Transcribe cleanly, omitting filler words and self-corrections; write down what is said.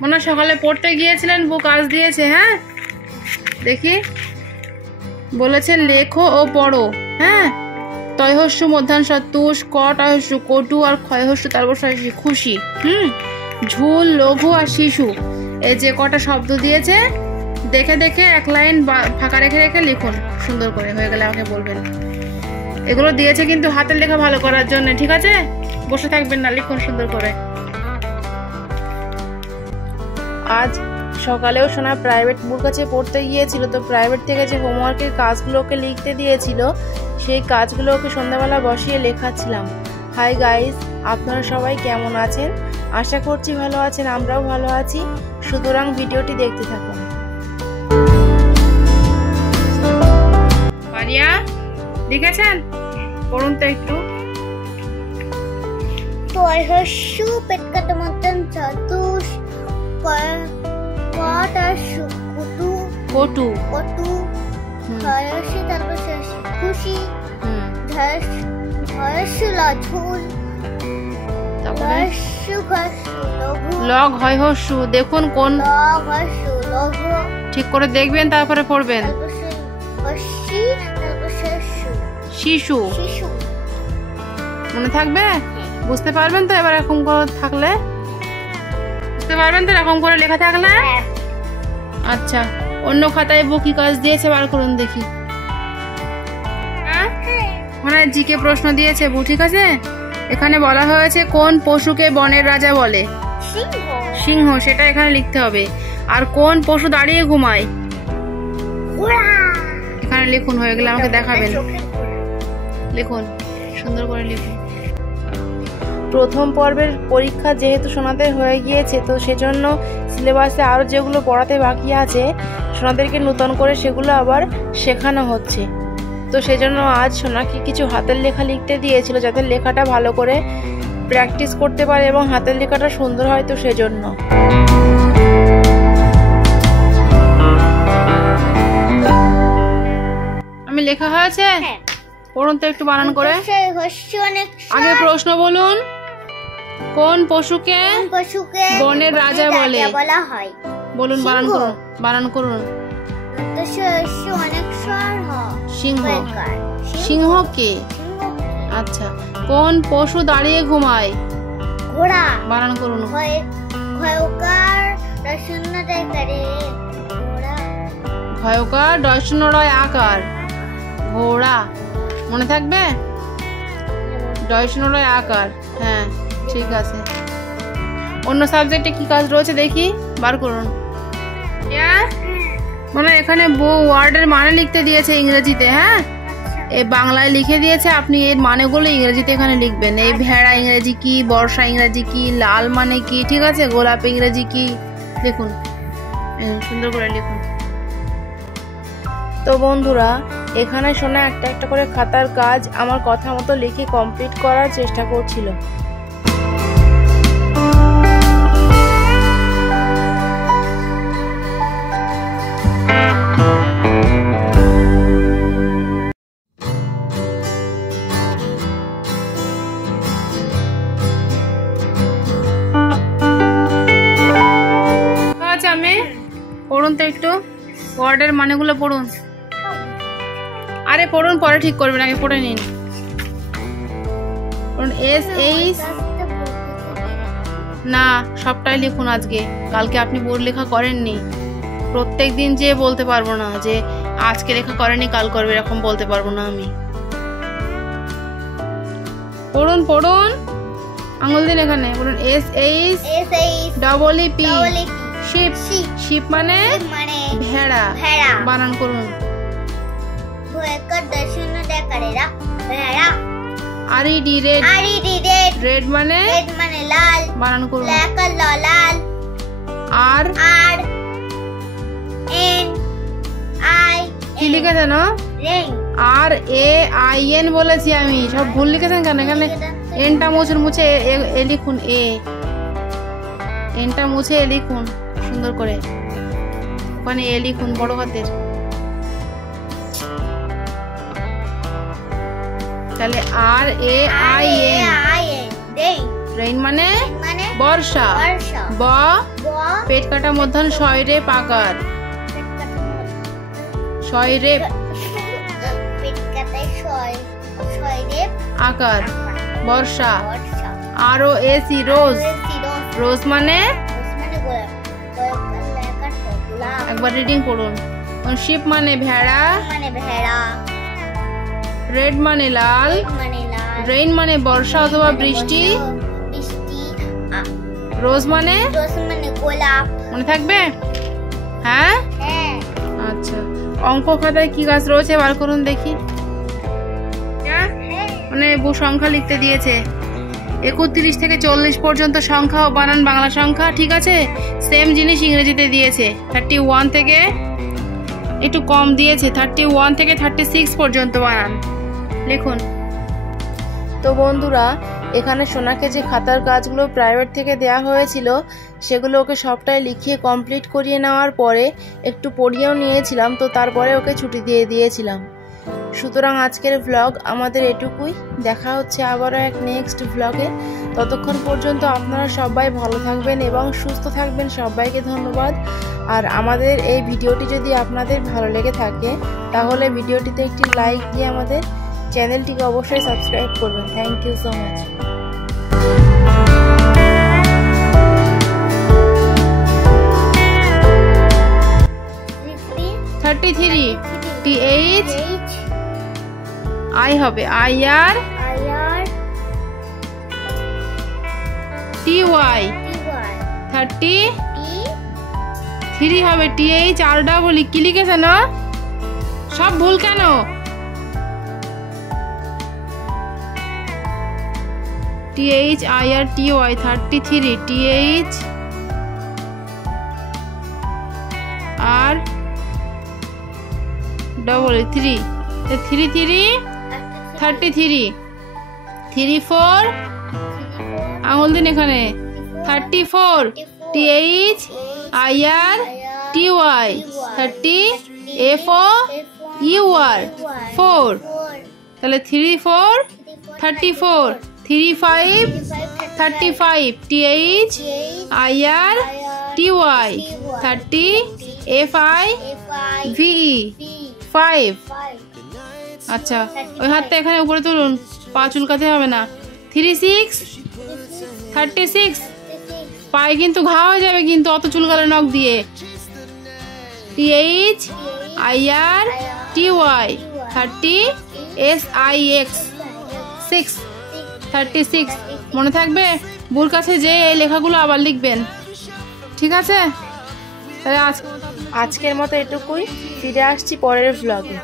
মনে সকালে পড়তে গিয়েছিলেন, বুক আজ দিয়েছে। হ্যাঁ দেখি, বলেছে লেখো ও পড়ো। হ্যাঁ, তয়হস্যু মধ্যাহ্ন তুষ, ক টয়হস্যু কটু, আর ক্ষয়হস্যু তারপর খুশি। ঝুল, লঘু আর শিশু, এই যে কটা শব্দ দিয়েছে দেখে দেখে এক লাইন ফাঁকা রেখে রেখে লিখুন সুন্দর করে। হয়ে গেলে আমাকে বলবেন। এগুলো দিয়েছে কিন্তু হাতের লেখা ভালো করার জন্য, ঠিক আছে? বসে থাকবেন না, লিখুন সুন্দর করে। আজ সকালেও সোনা প্রাইভেট বুক কাছে পড়তে গিয়েছিল, তো প্রাইভেট থেকে যে হোমওয়ার্কের কাজগুলোকে লিখতে দিয়েছিল সেই কাজগুলোকে সন্ধ্যাবেলা বসিয়ে লেখাচ্ছিলাম। হাই গাইস, আপনারা সবাই কেমন আছেন? আশা করছি ভালো আছেন, আমরাও ভালো আছি। সুতরাং ভিডিওটি দেখতে থাকুন। পারিয়া লিখেছেন? পড়ুন তো একটু। তয়হস্যু পেটকাটা মতন চতুষ, কটাস্যু কটু কটু কটু, ক্ষয়স্যু তারপর খুশি, ঝয়স্যু লঝুল, লস্যু ঘস্যু লঘু, লগ হয় হস্যু। দেখুন কোন লগ হস্যু লঘু, ঠিক করে দেখবেন তারপরে পড়বেন। শিশু শিশু মনে থাকবে? বুঝতে পারবেন তো এবার এরকম করে থাকলে? বুঝতে পারবেন তো এরকম করে লেখা থাকলে? আচ্ছা, অন্য খাতায় বউ কি কাজ দিয়েছে বার করুন দেখি। মনে হয় জিকে প্রশ্ন দিয়েছে বউ, ঠিক আছে? এখানে বলা হয়েছে কোন পশুকে বনের রাজা বলে? সিংহ, সেটা এখানে লিখতে হবে। আর কোন পশু দাঁড়িয়ে ঘুমায়? এখানে লিখুন। হয়ে গেলে আমাকে দেখাবেন। লিখুন সুন্দর করে লিখুন। প্রথম পর্বের পরীক্ষা যেহেতু সোনাদের হয়ে গিয়েছে, তো সেজন্য সিলেবাসে আরও যেগুলো পড়াতে বাকি আছে সোনাদেরকে নতুন করে সেগুলো আবার শেখানো হচ্ছে। তো সেজন্য আজ সোনাকে কিছু হাতের লেখা লিখতে দিয়েছিল, যাতে লেখাটা ভালো করে প্র্যাকটিস করতে পারে এবং হাতের লেখাটা সুন্দর হয়। তো সেজন্য আমি লেখা হয়েছে, পড়ুন তো একটু বানান করে। আগে প্রশ্ন বলুন, কোন পশুকে বনের রাজা বলে? বলুন, বানান করুন, বানান করুন। সিংহ। সিংহ কে? আচ্ছা, কোন পশু দাঁড়িয়ে ঘুমায়? ঘোড়া। বানান করুন। ক্ষয়কার ডয়শূন্যরয় আকার, ঘোড়া। মনে থাকবে? ডয়শূন্যরয় আকার। হ্যাঁ ঠিক আছে। অন্য সাবজেক্টে কি কাজ রয়েছে দেখি, বার করুন। মানে এখানে বউ ওয়ার্ডের মানে লিখতে দিয়েছে ইংরেজিতে। হ্যাঁ, এই বাংলায় লিখে দিয়েছে, আপনি এর মানেগুলো ইংরেজিতে এখানে লিখবেন। এই ভেড়া ইংরেজি কি, বর্ষা ইংরেজি কি, লাল মানে কি, ঠিক আছে, গোলাপ ইংরেজি কি, লিখুন সুন্দর করে লিখুন। তো বন্ধুরা, এখানে শোনা একটা একটা করে খাতার কাজ আমার কথা মতো লিখে কমপ্লিট করার চেষ্টা করছিল। আমি পড়ুন তো একটু, ওয়ার্ডের মানেগুলো পড়ুন। আরে পড়ুন, পরে ঠিক করবেন, আগে পড়ে নিন। এস এইচ না, সবটাই লিখুন আজকে। কালকে আপনি বোর্ড লেখা করেননি। প্রত্যেক দিন যে বলতে পারবো না যে আজকে লেখা করেনি কাল করবে, এরকম বলতে পারবো না আমি। পড়ুন পড়ুন, আঙুল দিন এখানে। বলুন S H double E P, ship. Ship মানে ভেড়া। বানান করুন। আরইডি রেড। রেড মানে লাল। বানান করুন। লাল। আর এন আই, কি লিখেছেন? আর এ আই এন বলেছি আমি, সব ভুল লিখেছেন কেন? এখানে এনটা মুছে এ লিখুন। এনটা মুছে এ লিখুন সুন্দর করে। ওখানে এ লিখুন বড় হাতের। তাহলে আর এ আই এন। রেইন মানে বর্ষা। বর্ষা। ব ব পেট কাটা মধ্যাহ্ন শয়রে পাকার। শয়রে পেট কাটায় শয়রে আকার। বর্ষা। বর্ষা। আরো এসি রোজ। রোজ মানে একবার রিডিং পড়ুন। শিপ মানে ভেড়া। মানে ভেড়া। রেড মানে লাল। মানে লাল। রেইন মানে বর্ষা অথবা বৃষ্টি। বৃষ্টি। রোজ মানে রোজ মানে গোলাপ। মনে থাকবে? হ্যাঁ হ্যাঁ। আচ্ছা, অঙ্ক খাতায় কি গাছ রয়েছে বার করুন দেখি। হ্যাঁ। মানে সংখ্যা লিখতে দিয়েছে 31 থেকে 40 পর্যন্ত সংখ্যা ও বানান বাংলা সংখ্যা, ঠিক আছে। সেম জিনিস ইংরেজিতে দিয়েছে 31 থেকে একটু কম দিয়েছে 31 থেকে 36 পর্যন্ত বানান লিখুন। তো বন্ধুরা, এখানে সোনাকে যে খাতার কাজগুলো প্রাইভেট থেকে দেয়া হয়েছিল সেগুলো ওকে সবটাই লিখিয়ে কমপ্লিট করিয়ে নেওয়ার পরে একটু পড়িয়েও নিয়েছিলাম, তো তারপরে ওকে ছুটি দিয়ে দিয়েছিলাম। সুতরাং আজকের ব্লগ আমাদের এটুকুই। দেখা হচ্ছে আবারও এক নেক্সট ব্লগে। ততক্ষণ পর্যন্ত আপনারা সবাই ভালো থাকবেন এবং সুস্থ থাকবেন। সবাইকে ধন্যবাদ। আর আমাদের এই ভিডিওটি যদি আপনাদের ভালো লেগে থাকে তাহলে ভিডিওটিতে একটি লাইক দিয়ে আমাদের চ্যানেলটিকে অবশ্যই সাবস্ক্রাইব করবেন। Thank you so much. 33 TH I হবে IR TY 33 হবে TH আর ডাবল কি লিখেছে না? সব ভুল কেন? TH IR TY 33 TH আর ডবল 3 33 33 34 আঙুল দিন এখানে 34 TH IR TY 30 FO UR 4 তাহলে 34 34 35 35 TH IR TY 30 FI VE 5। আচ্ছা, ওই হাতটা এখানে উপরে তুলুন, পা চুলকাতে হবে না। 36 36 পায়ে কিন্তু ঘা হয়ে যাবে কিন্তু অত চুলকালে নখ দিয়ে। TH IR TY 30 SIX 6 36 মনে থাকবে? বুর কাছে যে এই লেখাগুলো আবার লিখবেন, ঠিক আছে? তাহলে আজকের মতো এটুকুই। ফিরে আসছি পরের ব্লগে।